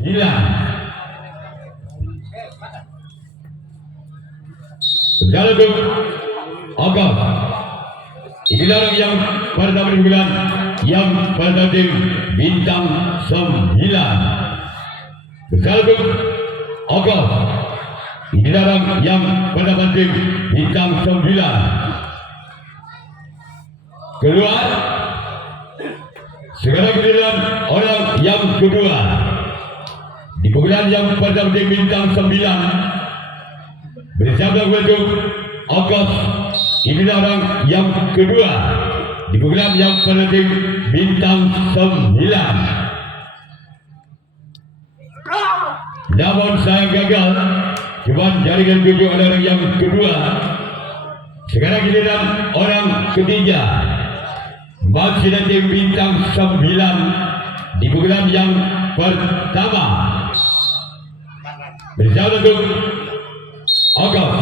Hilang. Berjalan ke Agam. Inilah orang yang pertama bulan yang pada tim bintang 9. Berjalan ke Agam. Inilah orang yang pertama tim bintang 9. Keluar. Sekarang giliran orang yang kedua. Di bulan yang pertama tim bintang 9. Bersama untuk Agos. Inilah orang yang kedua di bulan yang pada tim bintang 9. Namun saya gagal. Cuma jaringan tujuh oleh orang yang kedua. Sekarang giliran orang ketiga. Masih ada tim bintang 9 di bulan yang pertama. Bersama untuk Agos.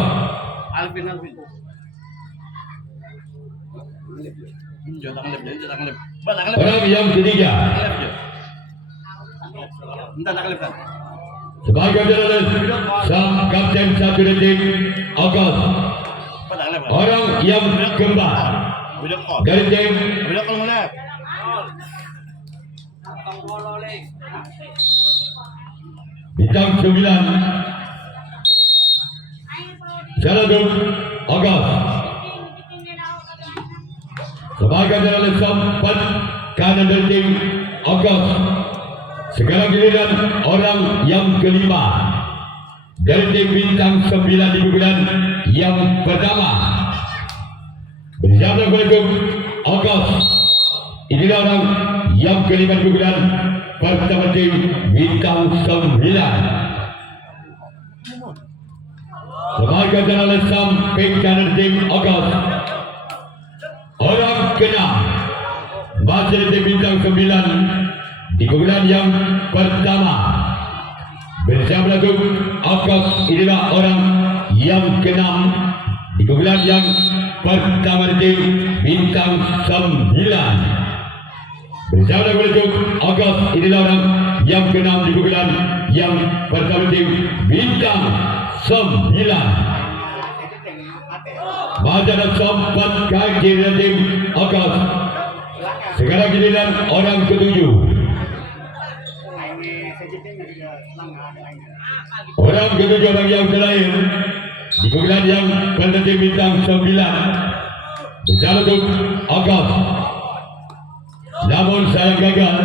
Alvin. Orang yang ketiga. Sebagai jurnalis sang kapten satu tim Agos. Orang yang keempat dari tim bintang 9. Jalan Agos. Sebagai jurnalis sempat kanan dari tim Agos. Sekarang giliran orang yang kelima dari tim bintang 9 di bulan yang pertama. Bersama dengan Agos. Inilah orang yang kelima di bulan pertama tim bintang 9. Sebagai jurnalis sampai kanan tim Agos. Orang keenam masih di bintang 9 di bulan yang pertama. Bersama dengan Agos. Inilah orang yang keenam di bulan yang pertama di bintang 9. Bersama dengan Agos. Inilah orang yang keenam di bulan yang pertama di bintang 9. Macam sempat kaki dari tim Agos. Sekarang giliran orang ketujuh. Orang ketujuh orang yang terakhir di bulan yang pada tim bintang 9. Bersama untuk Agos. Namun saya gagal.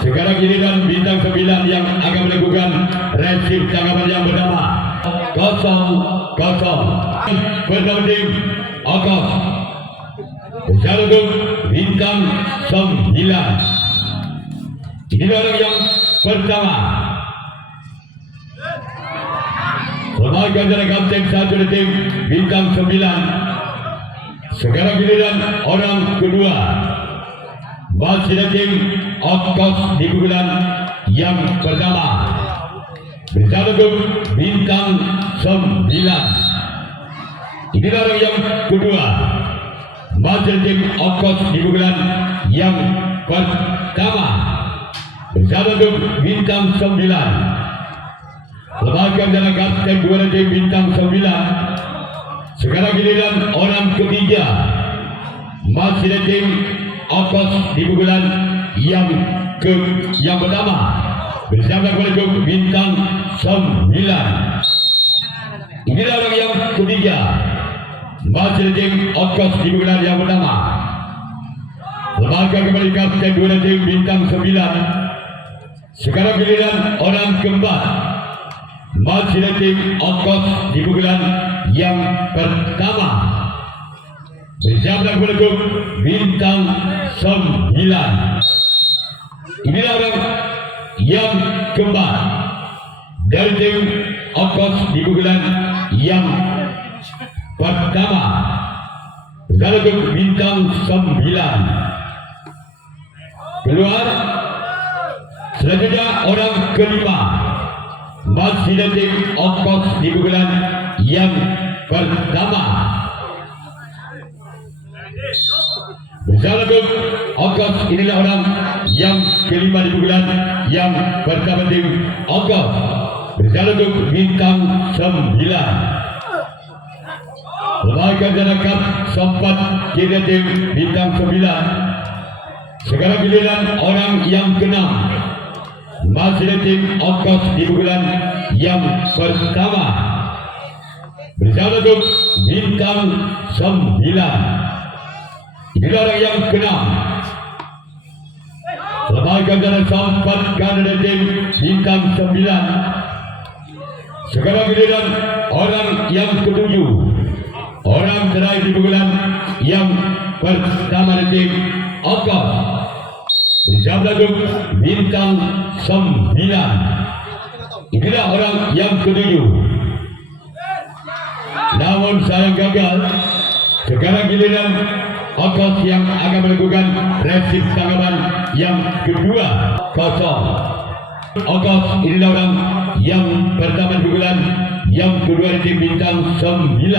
Sekarang giliran bintang 9 yang akan melakukan resip tanggapan yang bernama 0-0. Pertama tim Agos. Bersama untuk bintang 9. Inilah orang yang pertama. Sebagai antara kapten satu tim bintang 9. Sekarang giliran orang kedua. Masih ada tim Agos di bulan yang pertama. Bersama untuk bintang 9. Inilah orang yang kedua. Masih ada tim Agos di bulan yang pertama. Bersama untuk bintang 9. Sebagai antara kapten dua tim bintang 9. Sekarang giliran orang ketiga. Masih ada tim Agos di bulan yang pertama. Bersama dengan bintang 9. Inilah orang yang ketiga. Masih ada tim Agos di bulan yang pertama. Sebagai kembali kapten dua tim bintang 9. Sekarang giliran orang keempat. Masih ada tim Agos di bulan yang pertama. Bersama dengan bintang 9. Inilah orang yang keempat dari tim Agos di bulan yang pertama. Bersama dengan bintang 9. Keluar. Selanjutnya orang kelima. Masih ada tim Agos di bulan yang pertama. Bersama dengan Agos. Inilah orang yang kelima di pukulan yang pertama tim Ogos berjalan untuk bintang 9. Lembaga Janakat sempat kira tim bintang 9. Sekarang giliran orang yang ke-6 masih tim Ogos di pukulan yang pertama berjalan untuk bintang 9. Inilah orang yang ke-6. Lembaga Jana sempat kira tim bintang 9. Sekarang giliran orang yang ke-7. Orang terakhir di pukulan yang pertama di tim Ogos berjalan untuk bintang 9. Inilah orang yang ke-7. Namun sayang gagal. Sekarang giliran Ogos yang akan melakukan resip tanggapan yang kedua kosong. Ogos inilah orang yang pertama di pukulan yang kedua di tim bintang 9.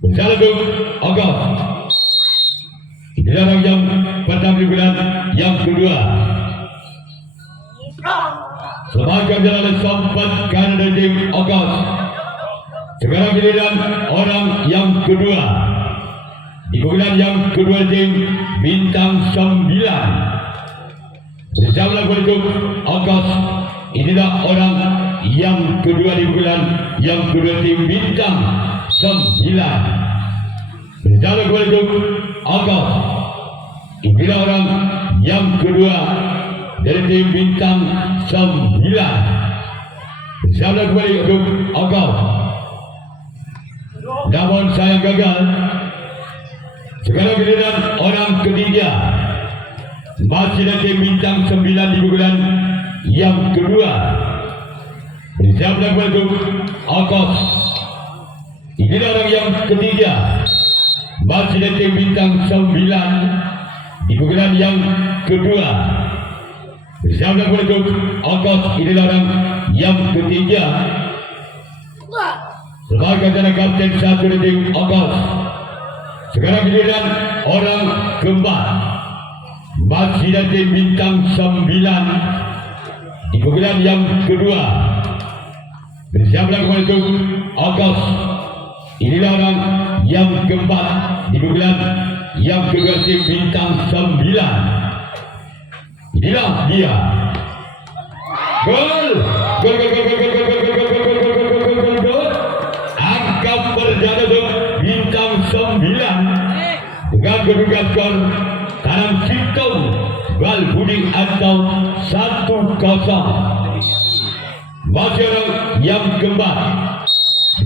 Berjalan untuk Ogos. Inilah orang yang pertama di pukulan yang kedua. Semakin jalan sempat kanan dari tim Ogos. Sekarang giliran orang yang kedua di pukulan yang kedua tim bintang 9. Berjalan untuk Ogos. Inilah orang yang kedua di pukulan yang kedua tim bintang 9. Berjalan untuk Ogos. Inilah orang yang kedua dari tim bintang 9. Berjalan kembali untuk Ogos. Namun sayang gagal. Sekarang giliran orang ketiga masih dari tim bintang 9 di pukulan yang kedua. Berjalan kembali untuk Ogos. Inilah orang yang ketiga masih dari tim bintang 9 di pukulan yang kedua. Berjalan kembali untuk Ogos. Inilah orang yang ketiga. Sebagai kapten 1 di tim Ogos. Sekarang giliran orang keempat masih dari tim bintang 9 di pukulan yang kedua. Berjalan kembali untuk Ogos. Inilah orang yang keempat di pukulan yang kedua tim bintang 9. Inilah dia. Gol! Gol! Angka berjalan untuk bintang 9 dengan kedudukan skor Tanam Sintong Bal Budi atau 1-0. Masih orang yang keempat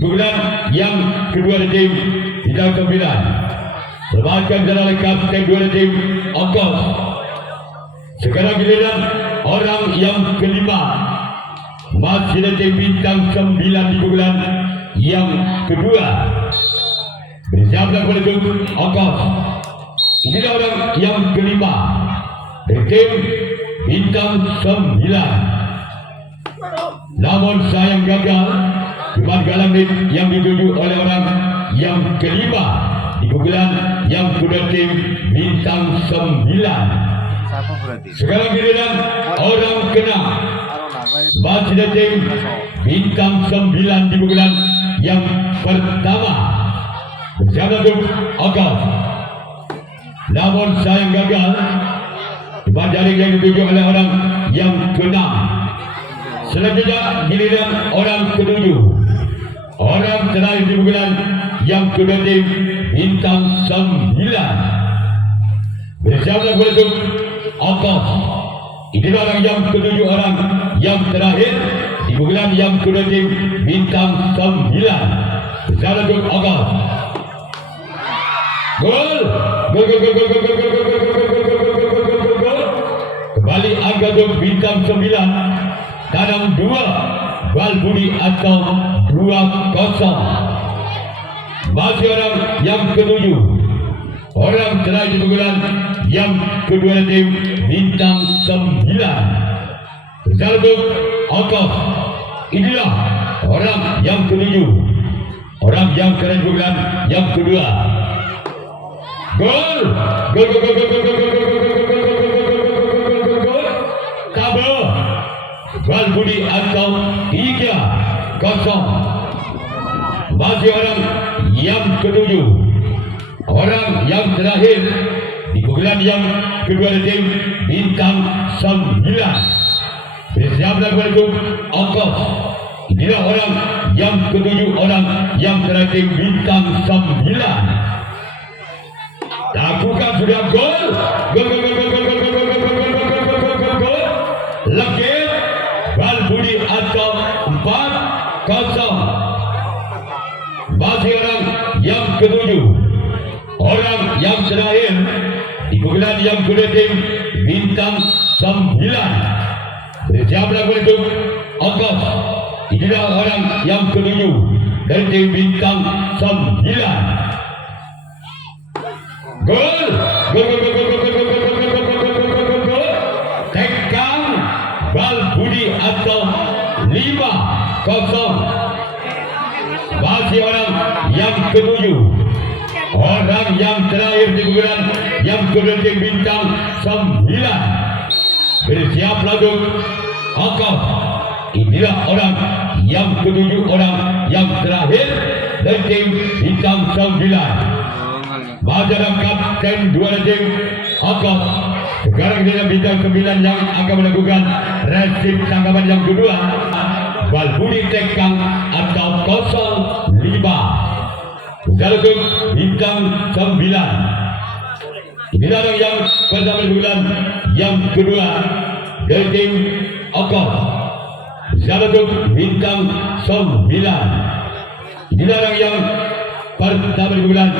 pukulan yang kedua di tim bintang 9. Lepaskan jalan kapten 2 di tim Ogos. Sekarang giliran orang yang kelima masih di tim bintang 9 di pukulan yang kedua. Berjalan menuju Ogos. Inilah orang yang kelima dari tim bintang 9. Namun sayang gagal. Cuma galang yang dituju oleh orang yang kelima di pukulan yang kedua tim bintang 9. Sekarang giliran orang ke-6 masih dari tim bintang 9 di pukulan yang pertama. Berjalan untuk Ogos. Namun sayang gagal. Cuma jaring yang dituju oleh orang yang ke-6. Selanjutnya giliran orang ke-7. Orang terakhir di pukulan yang kedua tim bintang 9. Berjalan untuk Ogos. Inilah orang yang ke-7, orang yang terakhir di pukulan yang kedua tim bintang 9. Berjalan untuk Ogos. Gol! Gol! Kembali angka untuk bintang 9. Tanam 2 Bal Budi atau 2-0. Masih orang yang ke-7. Orang terakhir di pukulan yang kedua tim bintang 9. Berjalan untuk Ogos. Inilah orang yang ke-7. Orang yang keren pukulan yang kedua. Gol! Gol! Balbudi atau 3-0. Masih orang yang ketujuh, orang yang terakhir di pukulan yang kedua tim bintang 9. Bersiaplah untuk ongkos. Inilah orang yang ketujuh, orang yang terakhir bintang 9. Lakukan sudah gol. Gol. Legit Balbudi atau 4-0. Masih orang yang ketujuh, orang yang terakhir di pukulan yang kedua tim bintang 9. Bersiaplah untuk ongkos. Inilah orang yang ketujuh dari tim bintang 9. Gol. Tekan Balbudi atau 5-0. Masih orang yang ketujuh, orang yang terakhir di pukulan yang kedua tim bintang 9. Bersiaplah untuk ongkos. Inilah orang yang ketujuh, orang yang terakhir dari tim bintang 9. Majalah kapten dua tim ongkos. Sekarang dia bintang 9 yang akan melakukan resip tanggapan yang kedua. Balbudi tekan atau 05. Untuk bintang 9. Inilah orang yang pertama bulan yang kedua dari tim ongkos. Untuk bintang 9. Inilah orang yang pertama bulan.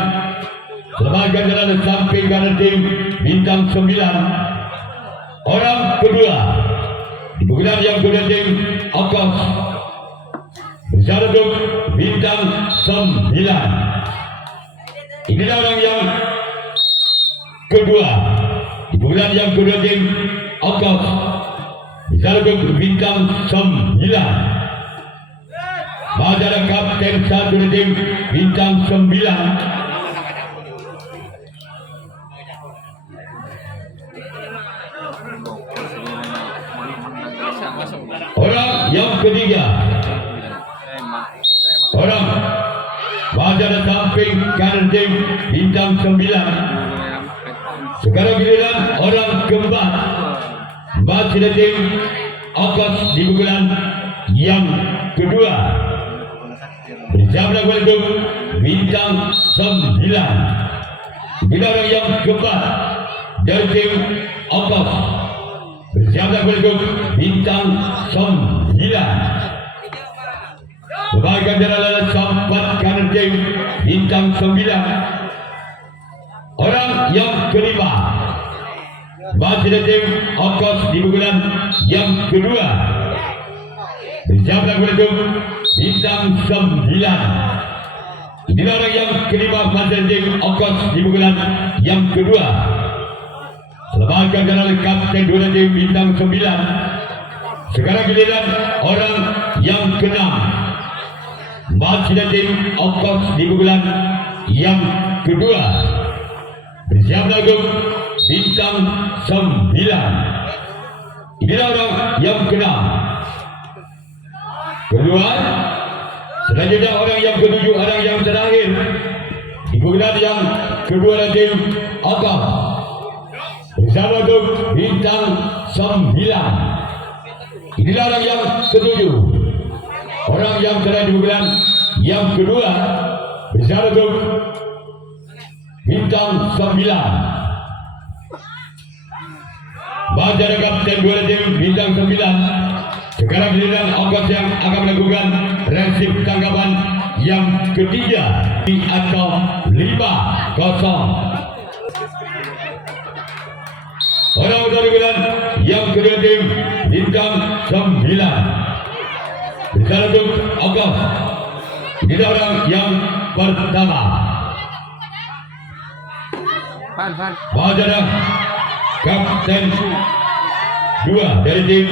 Selamatkan jalan samping kanan tim bintang 9. Orang kedua di pukulan yang kedua tim ongkos. Untuk bintang 9. Inilah orang yang kedua di pukulan yang kedua tim ongkos. Untuk bintang 9. Majalah kapten satu tim bintang 9. Orang yang ketiga, orang majalah samping kanan tim bintang 9. Sekarang giliran orang keempat, majalah tim ongkos di pukulan yang kedua. Bersiaplah untuk bintang 9. Bila orang yang keempat dari tim ongkos. Bersiaplah untuk bintang 9. Sebagai jalan sampat kanan tim bintang 9. Orang yang kelima, masih tim ongkos di pukulan yang kedua. Bersiaplah untuk bintang 9. Inilah orang yang kelima, masih tim ongkos di pukulan yang kedua. Selamatkan jalan kapten dua tim bintang 9. Sekarang giliran orang yang keenam, masih tim ongkos di pukulan yang kedua. Bersiaplah untuk bintang 9. Inilah orang yang keenam. Kedua, selanjutnya orang yang ketujuh, orang yang terakhir di pukulan yang kedua tim ongkos. Bersama untuk bintang 9. Inilah orang yang ketujuh, orang yang terakhir di pukulan yang kedua. Bersama untuk bintang 9. Majalah kapten dua tim bintang 9. Sekarang giliran ongkos yang akan melakukan resip tanggapan yang ketiga atau 5-0. Orang dari bulan yang kedua tim bintang 9. Bicara untuk ongkos. Inilah orang yang pertama. Majalah kapten 2 dari tim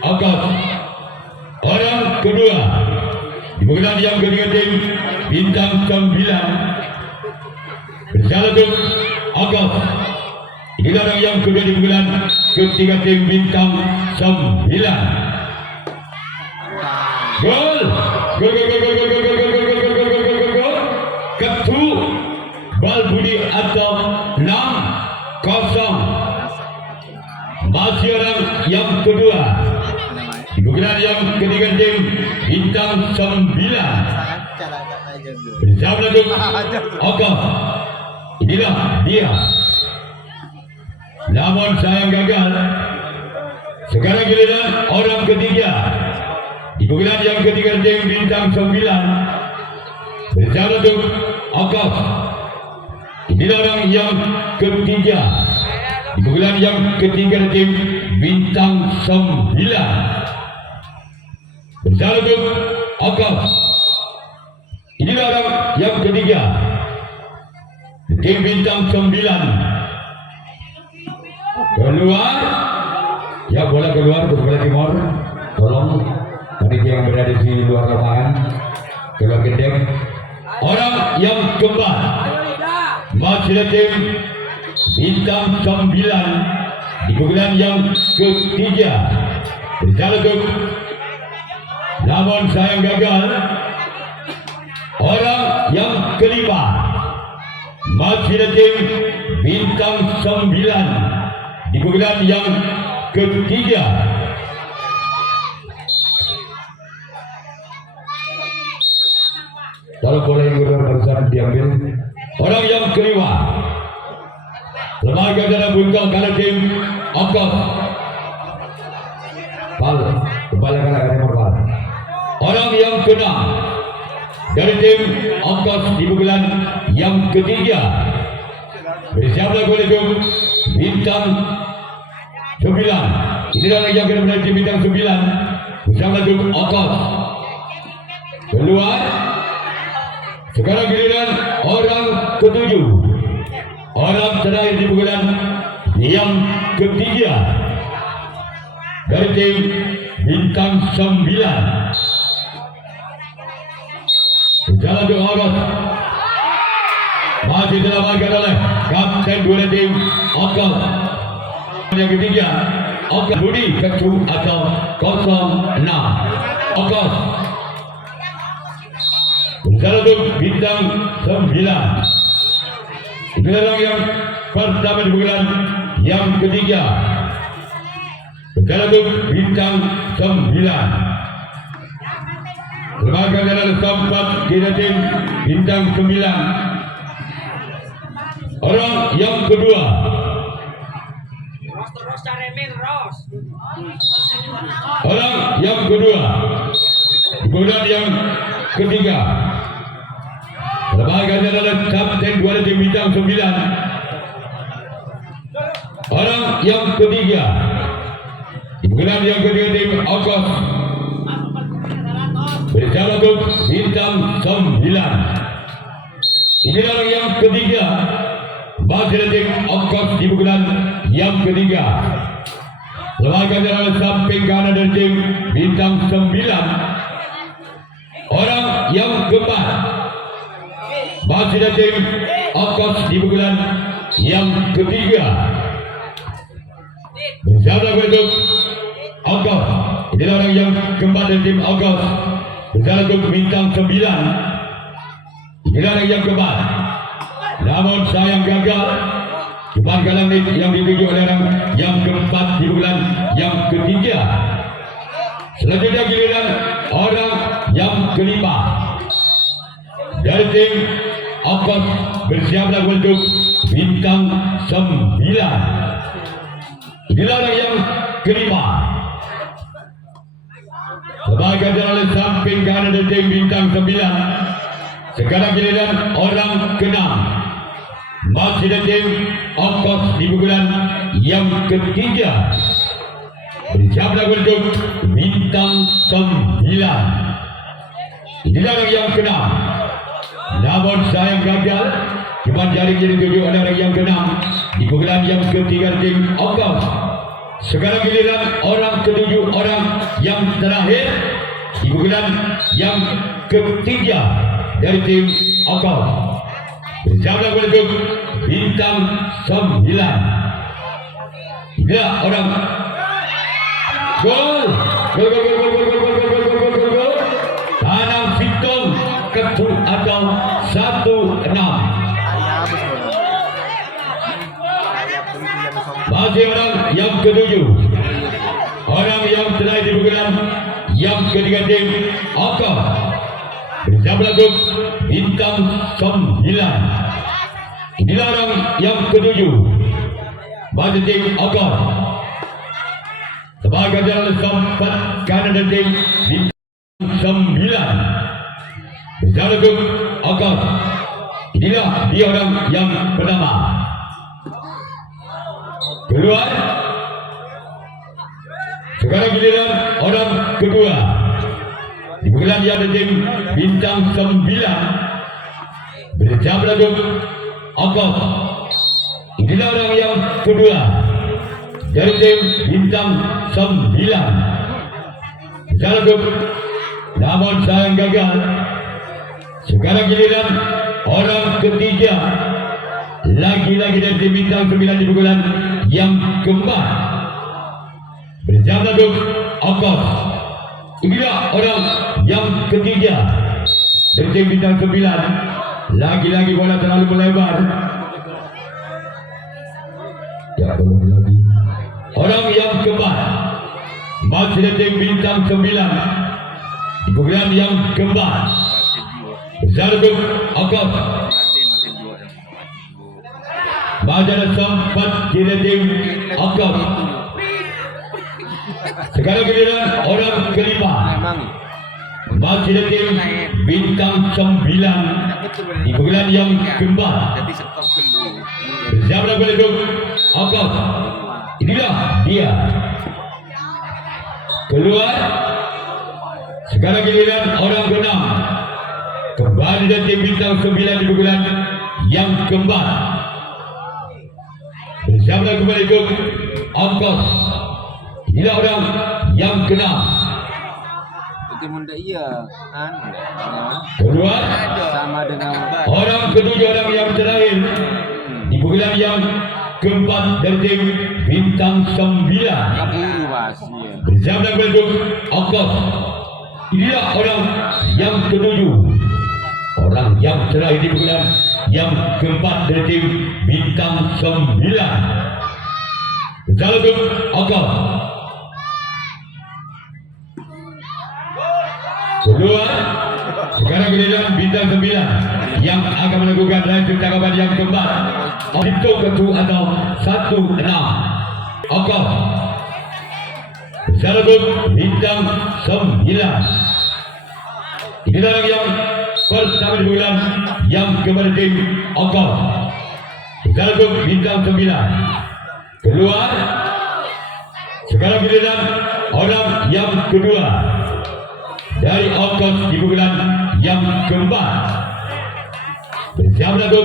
ongkos. Orang kedua di bulan yang kedua tim bintang 9. Bicara untuk ongkos. Inilah orang yang kedua di bulan ketiga tim bintang 9. Gol. Gol. Ketu Balbudi atau 6-0. Masih orang yang kedua. Bukan yang ketiga tim bintang 9. Bersama dengan Oka. Inilah dia. Namun sayang gagal. Sekarang giliran orang ketiga. Bukan yang ketiga tim bintang 9. Bersama dengan Oka. Inilah orang yang ketiga. Bukan yang ketiga tim bintang 9. Bersama dengan Akaf. Inilah orang yang ketiga tim bintang 9. Keluar. Ya bola keluar ke sebelah timur. Tolong panitia yang berada di luar lapangan keluar gendeng. Orang yang keempat masih tim bintang 9 di bulan yang ketiga. Bersama dengan namun sayang gagal. Orang yang kelima masih tim bintang 9 di bulan yang ketiga. Kalau boleh yang barusan diambil. Orang yang kelima lembaga dalam buntal karena tim Okos. Kembali karena timur barat. Orang yang keenam dari tim Okos di bulan yang ketiga. Bersama dengan bintang 9. Inilah yang kena menjadi bintang 9. Bersama dengan Okos. Keluar. Sekarang giliran orang ketujuh. Orang terakhir di bulan yang ketiga dari tim bintang 9. Jalan ke Okos. Masih dilakukan oleh kapten dua tim Okos. Yang ketiga Okos Budi Ketu atau 06 Okos. Jalan ke bintang 9. Inilah yang pertama di bulan yang ketiga. Jalan ke bintang 9. Lembaga adalah tempat kita tim bintang 9. Orang yang kedua orang yang kedua di bulan yang ketiga. Lembaga adalah kapten dua tim bintang 9. Orang yang ketiga di bulan yang ketiga tim Okos. Bersama dengan bintang 9. Inilah orang yang ketiga masih tim Okos di bulan yang ketiga. Lembaga adalah samping kanan dari tim bintang 9. Orang yang keempat masih tim Okos di bulan yang ketiga. Bersama dengan Okos. Inilah orang yang keempat dari tim Okos. Bersama dengan bintang 9. Inilah orang yang keempat. Namun sayang gagal. Depan galang yang dituju oleh orang yang keempat di bulan yang ketiga. Selanjutnya giliran orang yang kelima dari tim Okos. Bersiaplah untuk bintang 9. Inilah orang yang kelima. Sebagai jalan samping kanan dari tim bintang 9. Sekarang giliran orang keenam masih dari tim Okos di bulan yang ketiga. Bersiaplah untuk bintang 9. Inilah orang yang keenam. Namun sayang gagal. Cuma jaring jadi tujuh oleh orang yang keenam di bulan yang ketiga tim Okos. Sekarang giliran orang ketujuh, orang yang terakhir di bulan yang ketiga dari tim Okos. Bersama untuk bintang 9. Inilah orang gol. Gol. atau 1-6. Masih orang yang ketujuh, orang yang terakhir di pukulan yang ketiga tim Akar bersama lagu bintang 9. Inilah orang yang ketujuh, masih tim Akar sebagai jalan sempat kanan dan tim bintang 9 bersama lagu Akar. Inilah dia orang yang pertama. Keluar. Sekarang giliran orang kedua. Di pukulan yang ada tim bintang 9 bersama lagu Akar. Inilah orang yang kedua dari tim bintang 9 bersama lagu, namun sayang gagal. Sekarang giliran orang ketiga, lagi-lagi dari tim bintang 9 di pukulan yang keempat bersama lagu Akar. Inilah orang yang ketiga dari tim bintang 9. Lagi-lagi bola terlalu melebar. Ya, lagi. Orang yang keempat masih dari tim bintang 9 di pukulan yang keempat bersama lagu Akar. Bajar sempat kira tim Akar. Sekarang giliran orang kelima, masih ada tim bintang 9 di pukulan yang keempat bersama lagu Akar. Inilah dia. Keluar. Sekarang giliran orang keenam, kembali dari tim bintang 9 di pukulan yang keempat bersama lagu Akar. Inilah orang yang keenam. Bagaimana iya? Keluar. Sama dengan Orang ketujuh, orang yang terakhir di pukulan yang keempat dari tim bintang 9 bersama lagu Akar. Inilah orang yang ketujuh, orang yang terakhir di pukulan yang keempat dari tim bintang 9 bersama lagu Akar. Keluar. Sekarang giliran bintang 9 yang akan melakukan lanjut tanggapan yang keempat. Itu ketu atau 1-6. Akar bersama lagu bintang 9. Inilah orang yang pertama di bulan yang kepada tim Akar bersama lagu bintang 9. Keluar. Sekarang giliran orang yang kedua dari Akar di bulan yang keempat bersama lagu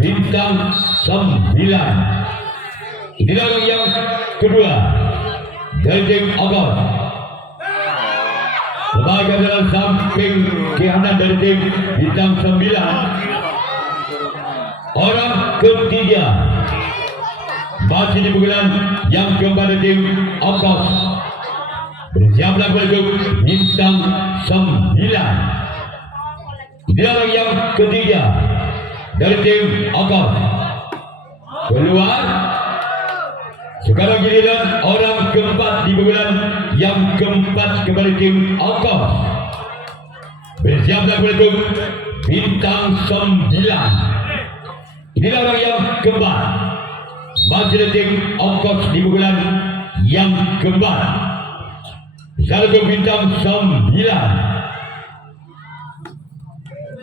bintang 9. Inilah orang yang kedua dari tim Akar. Sebagai jalan samping kanan dari tim bintang 9. Orang ketiga masih di bulan yang keempat dari tim Akar bersama lagu bintang 9. Inilah orang yang ketiga dari tim Akar. Keluar. Sekarang giliran orang keempat di bulan yang keempat kembali tim Akar bersama lagu bintang 9. Inilah orang yang keempat masih dari tim Akar di bulan yang keempat bersama lagu bintang 9.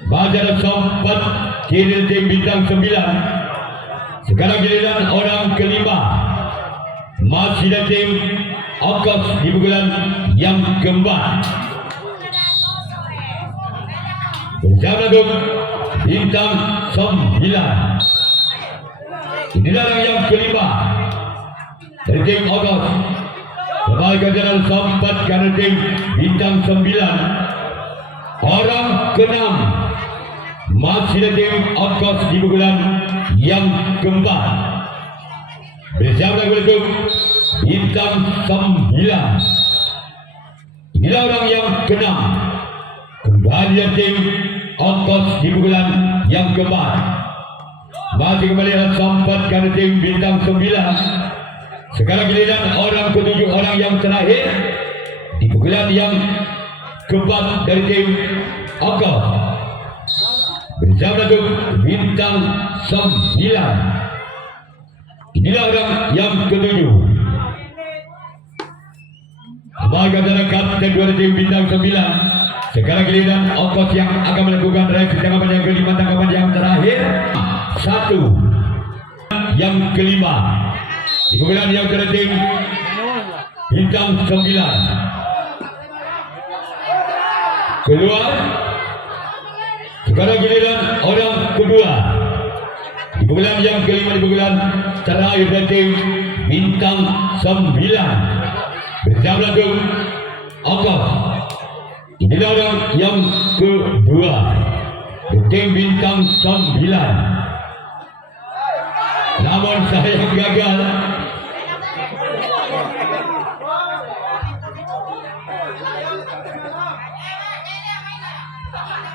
Bajar sempat kiri tim bintang 9. Sekarang giliran orang kelima masih dari tim Akar di bulan yang keempat bersama lagu bintang 9. Inilah orang yang kelima dari tim Akar. Sebagai jalan sempat karena tim bintang 9. Orang keenam masih dari tim Akar di bulan yang keempat bersama lagu bintang 9. Inilah orang yang keenam kembali dari tim ongkos di pukulan yang keempat. Masih kembali sempatkan tim bintang 9. Sekarang giliran orang ketujuh, orang yang terakhir di pukulan yang keempat dari tim ongkos. Bersama dengan bintang 9. Inilah orang yang ketujuh. Sebagai adalah kapten dua tim bintang 9. Sekarang giliran ongkos yang akan melakukan reaksi tanggapan yang kelima, tanggapan yang terakhir. 1 yang kelima. Di pukulan yang terakhir bintang 9. Keluar. Sekarang giliran orang kedua. Di pukulan yang kelima, di pukulan terakhir dari tim bintang 9. Bersama dengan ongkos. Inilah orang yang kedua di tim bintang 9. Namun saya gagal.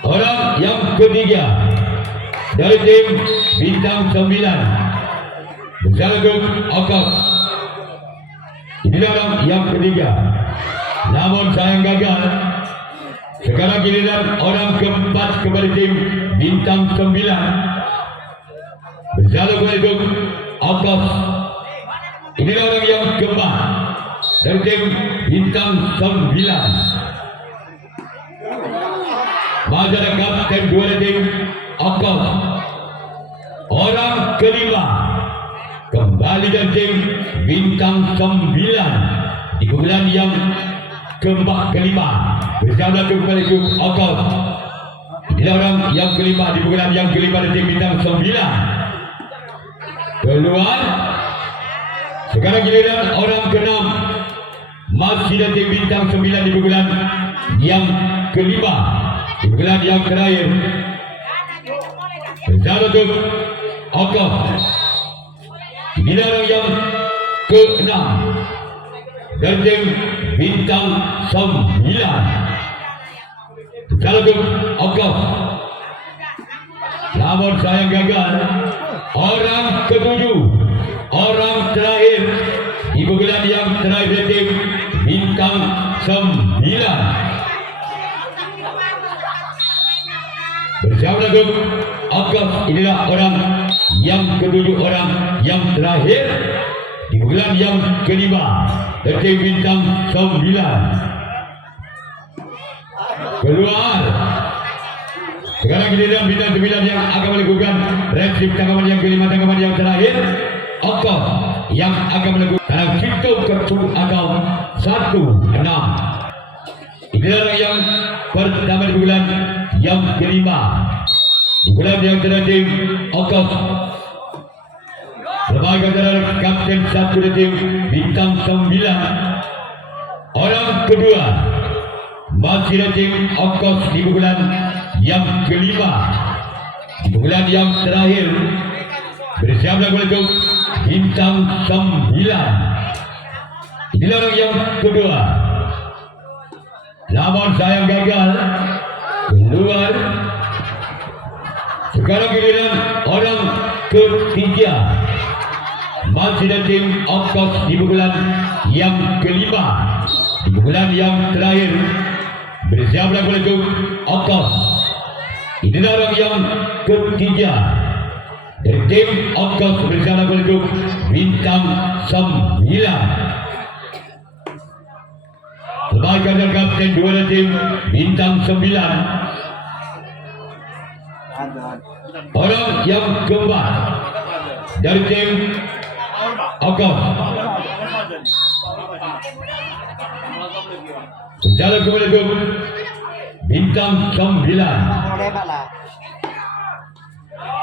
Orang yang ketiga dari tim bintang 9 bersama dengan ongkos. Inilah orang yang ketiga. Namun saya gagal. Sekarang giliran orang keempat kepada tim bintang 9 bersama dengan ongkos. Inilah orang yang keempat dari tim bintang 9. Majalah kapten dua tim ongkos. Orang kelima kembali dari tim bintang 9 di bulan yang kelima bersama kembali ke ongkos. Inilah orang yang kelima di bulan yang kelima dari tim bintang 9. Keluar. Sekarang giliran orang keenam masih dari tim bintang 9 di bulan yang kelima, di bulan yang terakhir bersama dengan ongkos. Inilah orang yang keenam dari tim bintang 9 bersama dengan ongkos. Namun saya gagal. Orang ketujuh, orang terakhir di bulan yang terakhir tim bintang 9 bersama dengan ongkos. Inilah orang yang ketujuh, orang yang terakhir di bulan yang kelima dari tim bintang 9. Keluar. Sekarang giliran bintang 9 yang akan melakukan reaksi tanggapan yang kelima, tanggapan yang terakhir. Ongkos yang akan melakukan hitung kartu atau 1-6. Inilah yang pertama di bulan yang kelima. Di bulan yang terakhir ongkos. Sebagai adalah kapten 1 dari tim bintang 9. Orang kedua masih dari tim ongkos di bulan yang kelima, di bulan yang terakhir bersama dengan bintang 9. Inilah orang yang kedua. Namun saya gagal. Keluar. Sekarang giliran orang ketiga masih dari tim ongkos di bulan yang kelima, di bulan yang terakhir bersama dengan ongkos. Inilah orang yang ketiga dari tim ongkos bersama dengan bintang 9. Sebagai kapten dua dari tim bintang 9. Orang yang keempat dari tim ongkos bersama dengan bintang 9.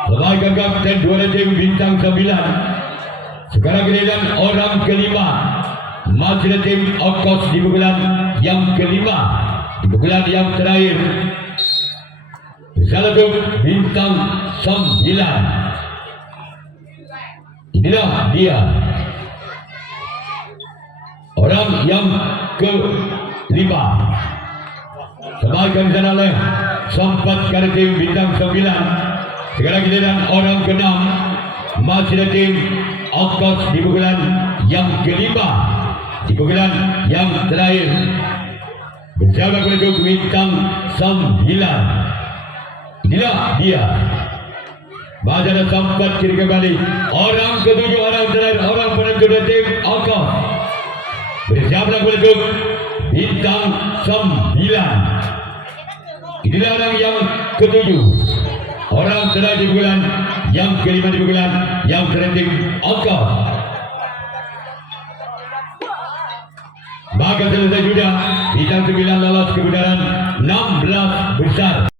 Sebagai kapten dua tim bintang 9. Sekarang giliran orang kelima masih dari tim ongkos di bulan yang kelima, di bulan yang terakhir bersama dengan bintang 9. Inilah dia orang yang kelima. Sebagai oleh sempat kali tim bintang 9. Sekarang giliran orang ke-6 masih ada tim Akos di pukulan yang kelima. Di pukulan yang terakhir bersama penduduk bintang 9. Inilah dia. Masih ada sempat kiri kembali. Orang ke-7, orang terakhir, orang penentu dari tim Akos bersama penduduk bintang 9. Inilah orang yang ke-7. Orang terakhir di bulan yang kelima di bulan yang terakhir Akos. Maka selesai sudah bintang 9 lolos ke putaran 16 besar.